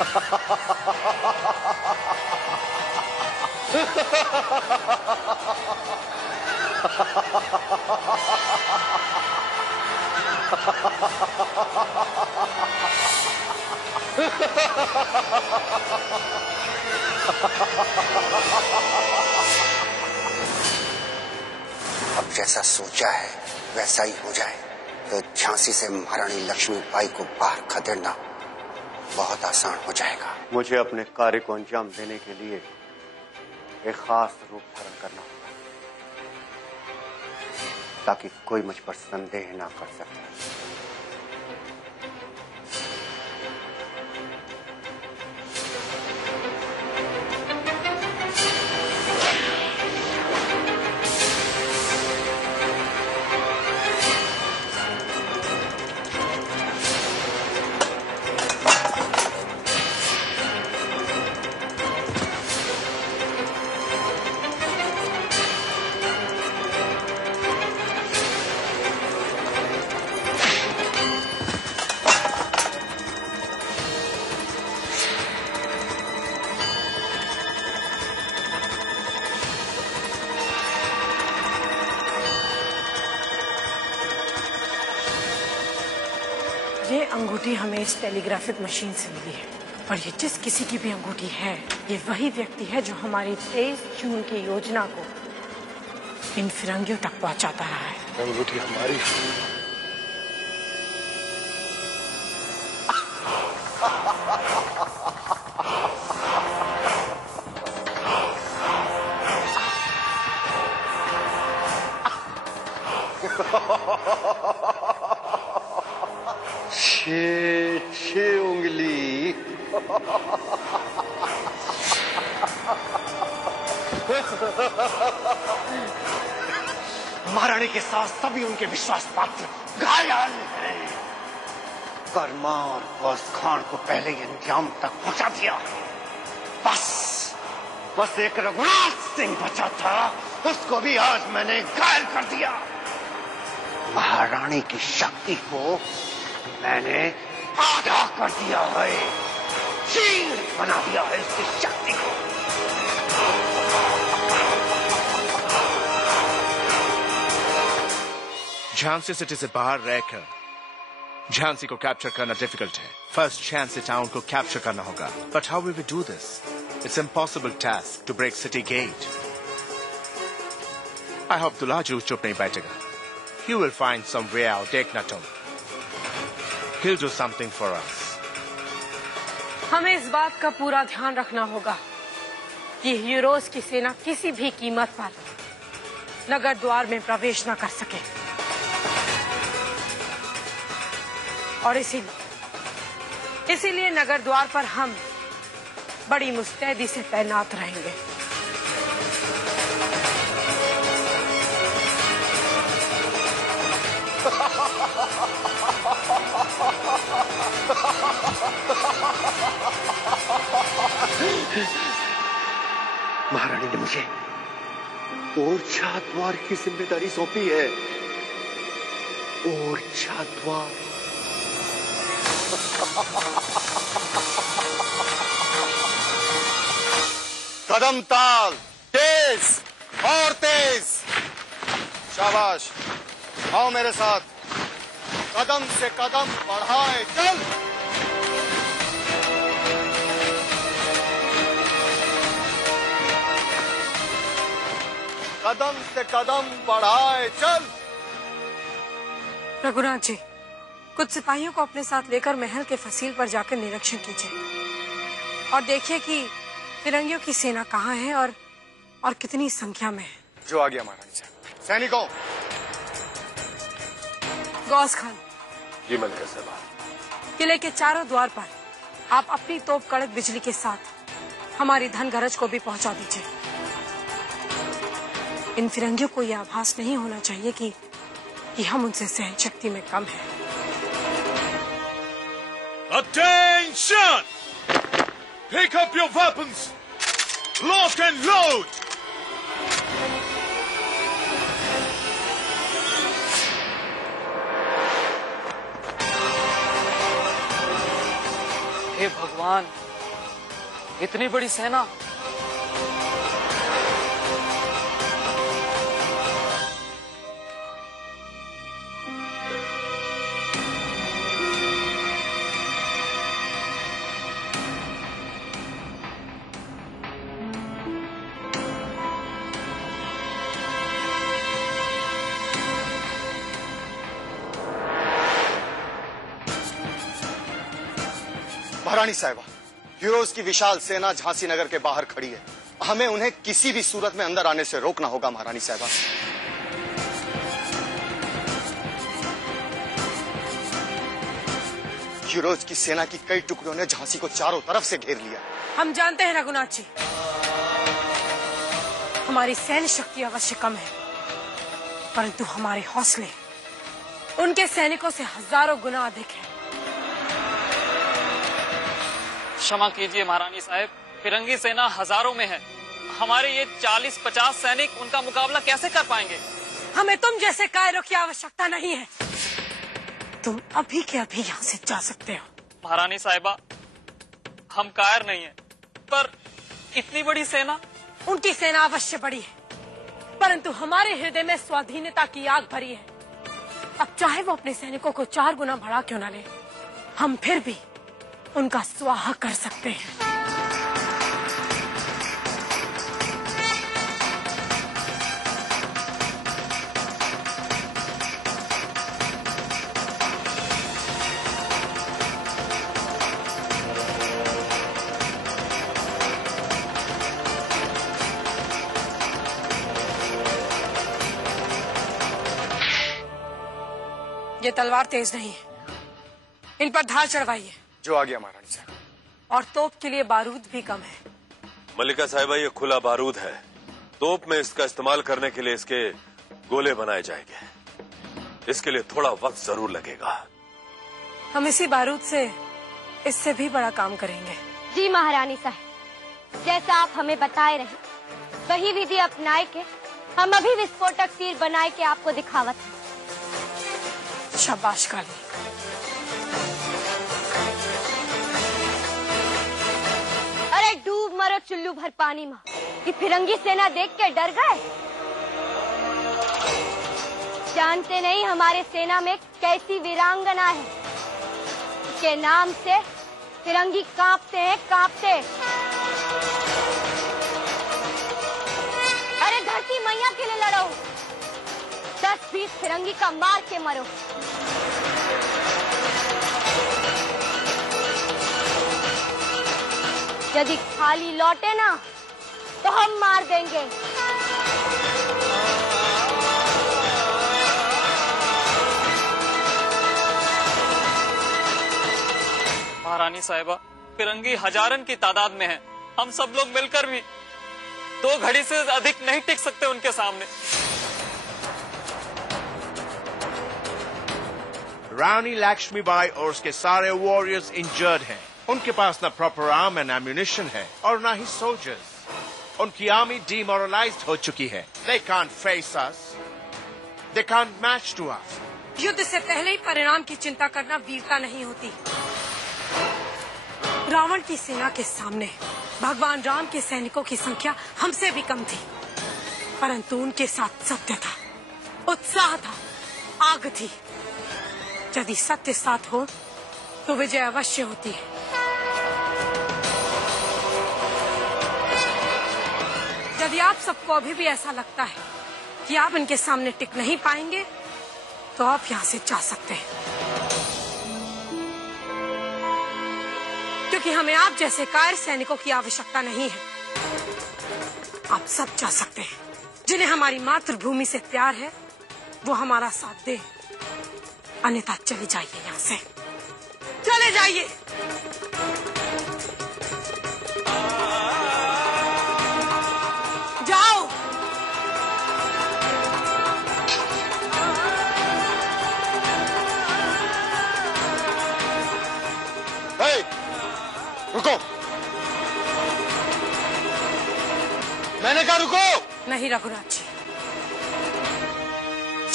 अब जैसा सोचा है वैसा ही हो जाए तो झांसी से महारानी लक्ष्मीबाई को बाहर खदेड़ना बहुत आसान हो जाएगा। मुझे अपने कार्य को अंजाम देने के लिए एक खास रूप धारण करना होगा ताकि कोई मुझ पर संदेह ना कर सके। ये अंगूठी हमें इस टेलीग्राफिक मशीन से मिली है और ये जिस किसी की भी अंगूठी है, ये वही व्यक्ति है जो हमारी 23 जून की योजना को इन फिरंगियों तक पहुंचाता रहा है। अंगूठी हमारी छे उंगली महारानी के साथ सभी उनके विश्वास पात्र घायल हैं। कर्मा और बॉस खान को पहले ही अंजाम तक पहुंचा दिया। बस एक रघुनाथ सिंह बचा था, उसको भी आज मैंने घायल कर दिया। महारानी की शक्ति को मैंने आधा कर दिया है, चीर बना दिया है उसकी शक्ति को। झांसी सिटी से बाहर रहकर झांसी को कैप्चर करना डिफिकल्ट है। फर्स्ट झांसी टाउन को कैप्चर करना होगा। But how will we do this? It's impossible task to break city gate. I hope Dulaju चुप नहीं बैठेगा। He will find some way out, Eknaton. He'll do something for us. हमें इस बात का पूरा ध्यान रखना होगा कि हीरोज की सेना किसी भी कीमत पर नगर द्वार में प्रवेश न कर सके और इसीलिए नगर द्वार पर हम बड़ी मुस्तैदी से तैनात रहेंगे। महारानी ने मुझे ओरछा द्वार की जिम्मेदारी सौंपी है। ओरछा द्वार। कदम ताल, तेज और तेज। शाबाश, आओ मेरे साथ। कदम से कदम बढ़ाए चल। कदम से कदम बढ़ाए चल। रघुनाथ जी, कुछ सिपाहियों को अपने साथ लेकर महल के फसील पर जाकर निरीक्षण कीजिए और देखिए कि फिरंगियों की सेना कहाँ है और कितनी संख्या में है। जो आ गया महारानी साहब। सैनिकों। गौस खान। जी मलिका साहब। किले के चारों द्वार पर आप अपनी तोप कड़क बिजली के साथ हमारी धन गरज को भी पहुंचा दीजिए। इन फिरंगियों को यह आभास नहीं होना चाहिए कि हम उनसे सहन शक्ति में कम हैं। Attention! Pick up your weapons! Lock and load! हे भगवान, इतनी बड़ी सेना। महारानी साहिबा, हीरोज की विशाल सेना झांसी नगर के बाहर खड़ी है। हमें उन्हें किसी भी सूरत में अंदर आने से रोकना होगा महारानी साहिबा। हीरोज की सेना की कई टुकड़ियों ने झांसी को चारों तरफ से घेर लिया। हम जानते हैं रघुनाथ जी, हमारी सैन्य शक्ति अवश्य कम है, परंतु हमारे हौसले उनके सैनिकों से हजारों गुना अधिक है। क्षमा कीजिए महारानी साहब, फिरंगी सेना हजारों में है। हमारे ये 40-50 सैनिक उनका मुकाबला कैसे कर पाएंगे? हमें तुम जैसे कायरों की आवश्यकता नहीं है। तुम अभी के अभी यहाँ से जा सकते हो। महारानी साहिबा, हम कायर नहीं है, पर इतनी बड़ी सेना। उनकी सेना अवश्य बड़ी है, परंतु हमारे हृदय में स्वाधीनता की आग भरी है। अब चाहे वो अपने सैनिकों को 4 गुना बढ़ा क्यों न ले, हम फिर भी उनका स्वाहा कर सकते हैं। ये तलवार तेज नहीं है, इन पर धार चढ़वाइए। जो आ गया महारानी साहब। और तोप के लिए बारूद भी कम है। मल्लिका साहिबा, ये खुला बारूद है। तोप में इसका इस्तेमाल करने के लिए इसके गोले बनाए जाएंगे। इसके लिए थोड़ा वक्त जरूर लगेगा। हम इसी बारूद से इससे भी बड़ा काम करेंगे। जी महारानी साहब, जैसा आप हमें बताए रहे वही विधि अपनाए के हम अभी विस्फोटक तीर बनाए के आपको दिखावत है। शाबाश काली। अरे डूब मरो चुल्लू भर पानी में। ये फिरंगी सेना देख के डर गए? जानते नहीं हमारे सेना में कैसी वीरांगना है। के नाम से फिरंगी कांपते हैं, कांपते। अरे धरती मैया के लिए लड़ो। 10-20 फिरंगी का मार के मरो। यदि खाली लौटे ना तो हम मार देंगे। महारानी साहिबा, फिरंगी हजारन की तादाद में है। हम सब लोग मिलकर भी 2 घड़ी से अधिक नहीं टिक सकते उनके सामने। रानी लक्ष्मीबाई और उसके सारे वॉरियर्स इंजर्ड हैं। उनके पास ना प्रॉपर आर्म एंड एम्यूनिशन है और ना ही सोल्जर्स। उनकी आर्मी डिमोरलाइज्ड हो चुकी है। They can't face us. They can't match to us. युद्ध से पहले ही परिणाम की चिंता करना वीरता नहीं होती। रावण की सेना के सामने भगवान राम के सैनिकों की संख्या हमसे भी कम थी, परंतु उनके साथ सत्य था, उत्साह था, आग थी। यदि सत्य साथ हो तो विजय अवश्य होती है। यदि आप सबको अभी भी ऐसा लगता है कि आप इनके सामने टिक नहीं पाएंगे तो आप यहाँ से जा सकते हैं, क्योंकि हमें आप जैसे कायर सैनिकों की आवश्यकता नहीं है। आप सब जा सकते हैं। जिन्हें हमारी मातृभूमि से प्यार है वो हमारा साथ दे, अन्यथा चले जाइए यहाँ से, चले जाइए। जाओ। हे, रुको। मैंने कहा रुको। नहीं रघुनाथ जी,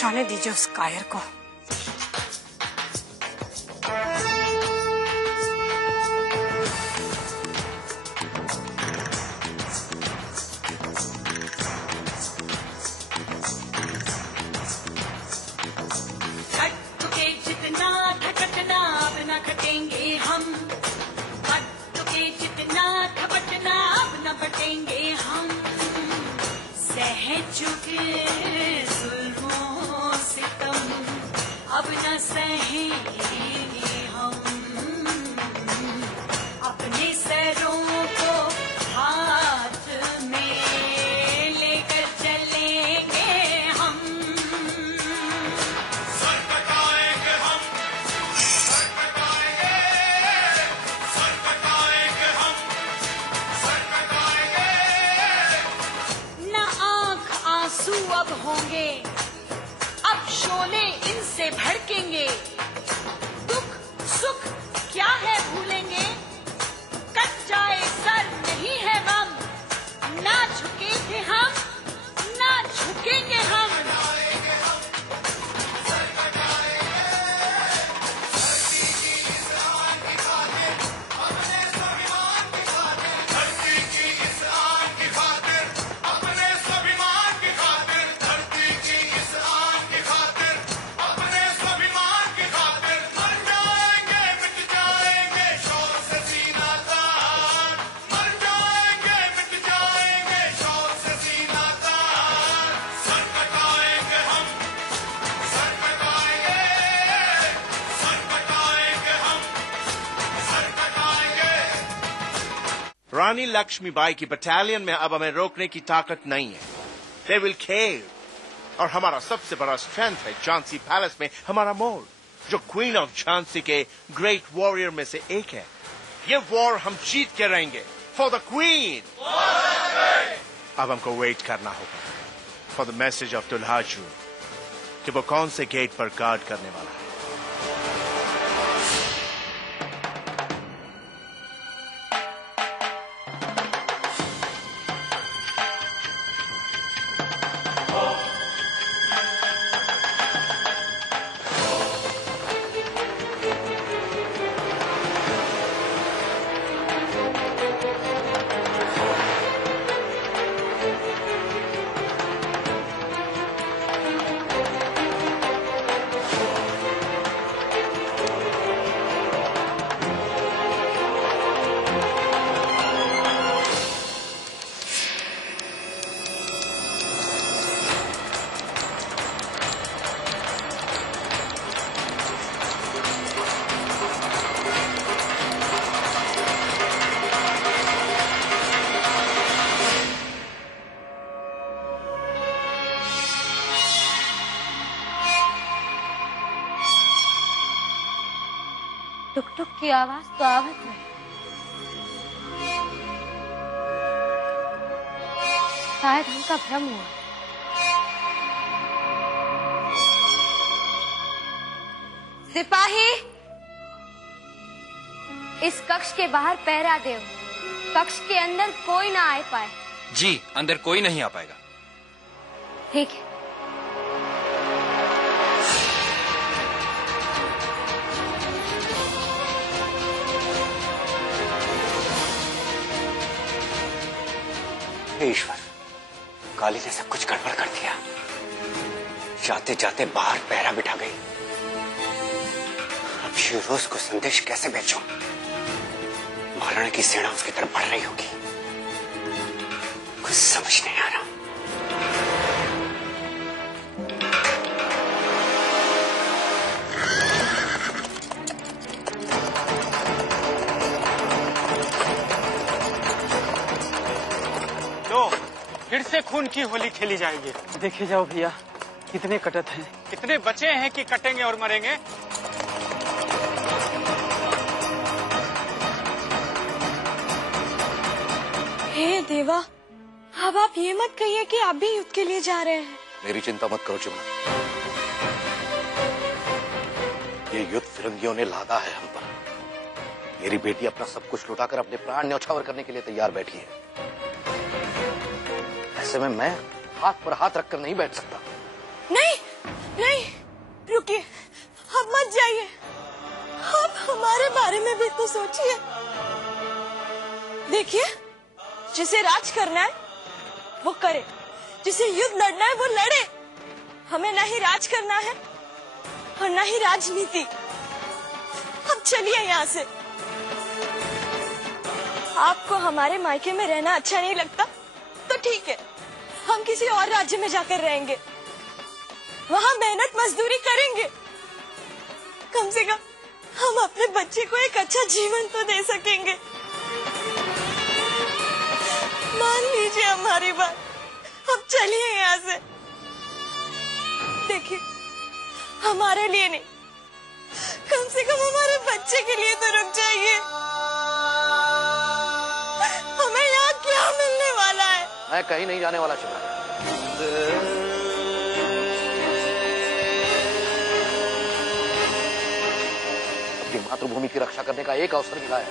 जाने दीजिए उस कायर को। सहेंगे हम, अपने सरों को हाथ में लेकर चलेंगे हम। सर कटाएंगे हम, सर कटाएंगे, सर कटाएंगे हम, सर कटाएंगे। न आंख आंसू अब होंगे, अब शोले इनसे भड़केंगे। दुख सुख क्या है भूलेंगे, कट जाए सर नहीं है गम। ना झुके थे हम, ना झुकेंगे हम। धरती की इस आन की खातिर, अपने स्वाभिमान की खातिर, धरती की इस आन की खातिर, अपने स्वाभिमान की खातिर, मर जाएंगे मिट जाएंगे शौक से सीना तान, मर जाएंगे मिट जाएंगे शौक से सीना तान। सर कटाएंगे हम, सर कटाएंगे, सर कटाएंगे हम, सर कटाएंगे। रानी लक्ष्मीबाई की बटालियन में अब हमें रोकने की ताकत नहीं है। They will cave। और हमारा सबसे बड़ा स्ट्रेंथ है झांसी पैलेस में हमारा मोर, जो क्वीन ऑफ झांसी के ग्रेट वॉरियर में से एक है। ये वॉर हम जीत के रहेंगे फॉर द क्वीन। अब हमको वेट करना होगा फॉर द मैसेज ऑफ दुल्हाजू कि वो कौन से गेट पर गार्ड करने वाला है। टुक टुक की आवाज तो आवत है। शायद हमका भ्रम हुआ। सिपाही, इस कक्ष के बाहर पहरा देव, कक्ष के अंदर कोई ना आ पाए। जी, अंदर कोई नहीं आ पाएगा। ठीक है। हे ईश्वर, काली ने सब कुछ गड़बड़ कर दिया। जाते जाते बाहर पहरा बिठा गई। अब शिरोज को संदेश कैसे भेजूं? महाराणा की सेना उसकी तरफ बढ़ रही होगी। कुछ समझ नहीं आ रहा। तो फिर से खून की होली खेली जाएगी। देखे जाओ भैया, कितने कटत हैं, कितने बचे हैं कि कटेंगे और मरेंगे। हे देवा, अब आप ये मत कहिए कि आप भी युद्ध के लिए जा रहे हैं। मेरी चिंता मत करो चिमना, ये युद्ध फिरंगियों ने लादा है हम पर। मेरी बेटी अपना सब कुछ लुटाकर अपने प्राण न्यौछावर करने के लिए तैयार बैठी है। ऐसे में मैं हाथ पर हाथ रखकर नहीं बैठ सकता। नहीं नहीं, रुकिए, अब मत जाइए। आप हमारे बारे में भी तो सोचिए। देखिए, जिसे राज करना है वो करे, जिसे युद्ध लड़ना है वो लड़े। हमें न ही राज करना है और न ही राजनीति। अब चलिए यहाँ से। आपको हमारे मायके में रहना अच्छा नहीं लगता तो ठीक है, हम किसी और राज्य में जाकर रहेंगे, वहाँ मेहनत मजदूरी करेंगे। कम से कम हम अपने बच्चे को एक अच्छा जीवन तो दे सकेंगे। मान लीजिए हमारी बात, अब चलिए यहाँ से। देखिए, हमारे लिए नहीं, कम से कम हमारे बच्चे के लिए तो रुक जाइए। हमें यहाँ क्या मिलने वाला है? मैं कहीं नहीं जाने वाला शिवा। अपनी मातृभूमि की रक्षा करने का एक अवसर मिला है,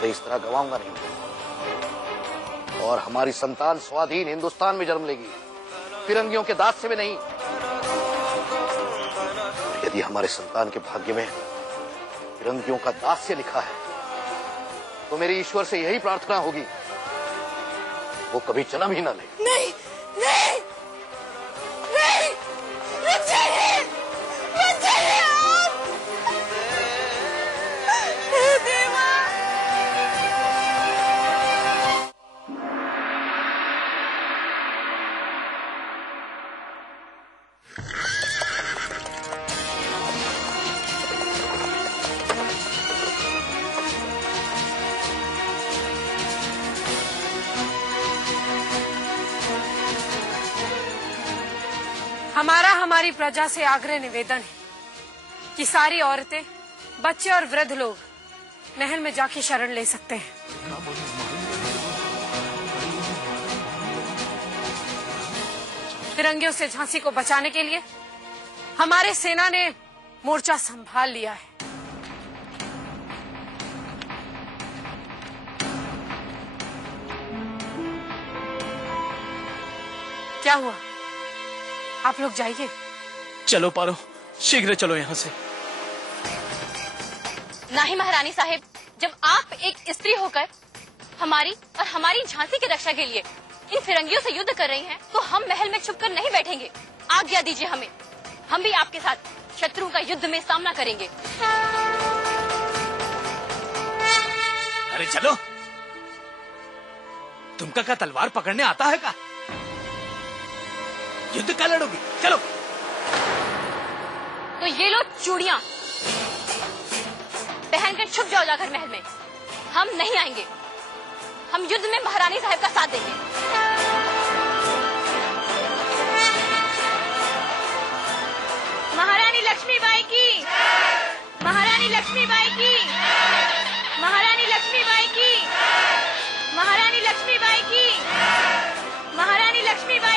मैं इस तरह गवाऊंगा नहीं। और हमारी संतान स्वाधीन हिंदुस्तान में जन्म लेगी, फिरंगियों के दास से भी नहीं। यदि हमारे संतान के भाग्य में फिरंगियों का दास्य लिखा है, तो मेरी ईश्वर से यही प्रार्थना होगी, वो कभी जन्म ही न ले। नहीं, नहीं, नहीं, रुक जाइए, रुक जाइए आप। हे देवा। हमारी प्रजा से आग्रह निवेदन है कि सारी औरतें, बच्चे और वृद्ध लोग महल में जाके शरण ले सकते हैं। फिरंगियों से झांसी को बचाने के लिए हमारे सेना ने मोर्चा संभाल लिया है। क्या हुआ? आप लोग जाइए। चलो पारो, शीघ्र चलो यहाँ से। नहीं महारानी साहिब, जब आप एक स्त्री होकर हमारी और हमारी झांसी की रक्षा के लिए इन फिरंगियों से युद्ध कर रही हैं, तो हम महल में छुपकर नहीं बैठेंगे। आज्ञा दीजिए हमें, हम भी आपके साथ शत्रुओं का युद्ध में सामना करेंगे। अरे चलो, तुमका क्या तलवार पकड़ने आता है का? युद्ध का लड़ोगी? चलो। तो ये लो चूड़ियां, पहनकर छुप जाओ जाकर महल में। हम नहीं आएंगे, हम युद्ध में महारानी साहब का साथ देंगे। महारानी लक्ष्मीबाई की, महारानी लक्ष्मीबाई की, महारानी लक्ष्मीबाई की, महारानी लक्ष्मीबाई की, महारानी लक्ष्मीबाई